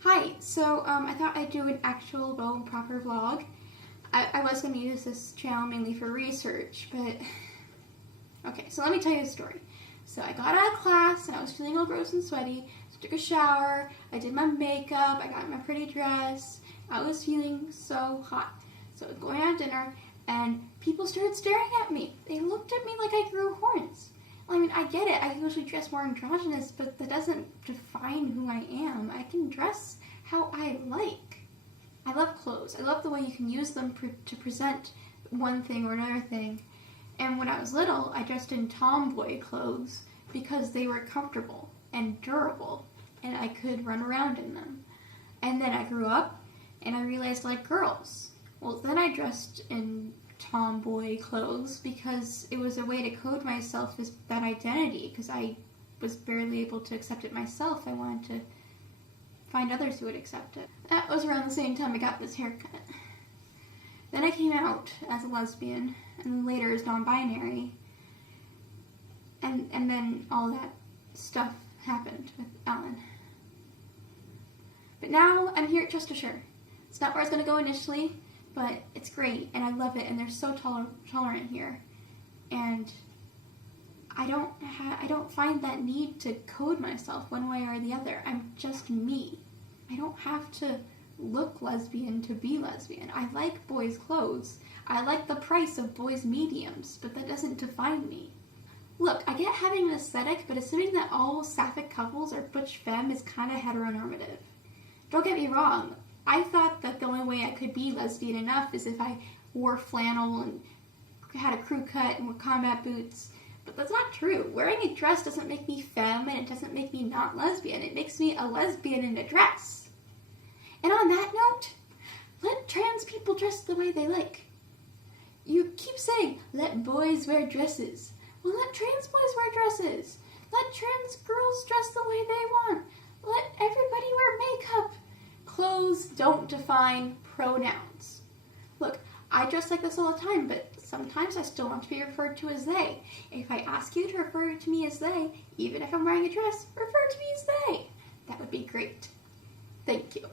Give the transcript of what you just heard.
Hi, I thought I'd do an actual, well, proper vlog. I was going to use this channel mainly for research, but... Okay, so let me tell you a story. So I got out of class, and I was feeling all gross and sweaty, so I took a shower, I did my makeup, I got my pretty dress, I was feeling so hot. So I was going out to dinner, and people started staring at me. They looked at me like I grew horns. I mean, I get it, I usually dress more androgynous, but that doesn't define who I am. I can dress how I like. I love clothes. I love the way you can use them to present one thing or another thing. And when I was little, I dressed in tomboy clothes because they were comfortable and durable, and I could run around in them. And then I grew up, and I realized I like girls. Well, then I dressed in tomboy clothes because it was a way to code myself as that identity, because I was barely able to accept it myself. I wanted to find others who would accept it. That was around the same time I got this haircut. Then I came out as a lesbian, and then later as non-binary, and then all that stuff happened with Ellen. But now I'm here at Trust Assure. It's not where I was going to go initially, but it's great, and I love it, and they're so tolerant here. And I don't find that need to code myself one way or the other. I'm just me. I don't have to look lesbian to be lesbian. I like boys' clothes. I like the price of boys' mediums, but that doesn't define me. Look, I get having an aesthetic, but assuming that all sapphic couples are butch femme is kind of heteronormative. Don't get me wrong. I thought that the only way I could be lesbian enough is if I wore flannel and had a crew cut and wore combat boots. But that's not true. Wearing a dress doesn't make me femme, and it doesn't make me not lesbian. It makes me a lesbian in a dress. And on that note, let trans people dress the way they like. You keep saying, let boys wear dresses. Well, let trans boys wear dresses. Let trans girls dress the way they want. Let everybody wear makeup. Clothes don't define pronouns. Look, I dress like this all the time, but sometimes I still want to be referred to as they. If I ask you to refer to me as they, even if I'm wearing a dress, refer to me as they. That would be great. Thank you.